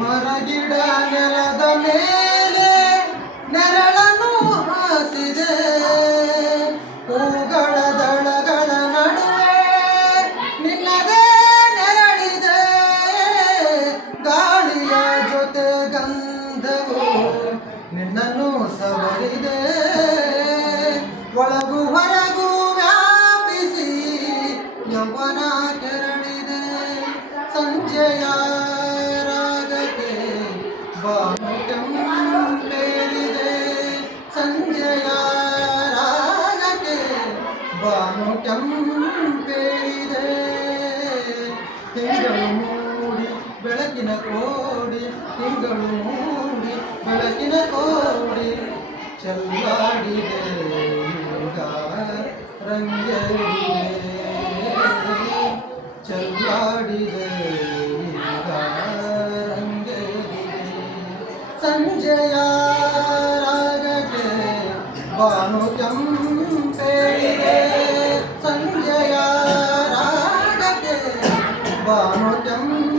ಮರಗಿಡ ನೆಲದ ಮೇಲೆ ನೆರಳನ್ನು ಹಾಸಿದೆ, ಹೂಗಳ ದಳಗಳ ನಡುವೆ ನಿನ್ನದೇ ನೆರಳಿದೆ, ಗಾಳಿಯ ಜೊತೆ ಗಂಧವು ನಿನ್ನನ್ನು ಸವರಿದೆ, ಒಳಗು ಹೊರಗು ವ್ಯಾಪಿಸಿ ಯೌವನ ಕೆರಳಿದೆ. ಸಂಜೆಯ ರಾಗಕ್ಕೆ ಬಾನು ಕೆಂಪೇರಿದೆ, ಸಂಜೆಯ ರಾಗಕ್ಕೆ ಬಾನು ಕೆಂಪೇರಿದೆ. ತಿಂಗಳು ಮೂಡಿ ಬೆಳಕಿನ ಕೋಡಿ, ತಿಂಗಳು ಮೂಡಿ ಬೆಳಕಿನ ಕೋಡಿ ಚೆಲ್ಲಾಡಿದೆ, ಈಗ ರಂಗೇರಿದೆ, ಚೆಲ್ಲಾಡಿದೆ, ಈಗ ರಂಗೇರಿದೆ. ಸಂಜೆಯ ರಾಗಕ್ಕೆ ಬಾನು ಕೆಂಪೇರಿದೆ, ಸಂಜೆಯ ರಾಗಕ್ಕೆ ಬಾನು ಕೆಂಪೇರಿದೆ.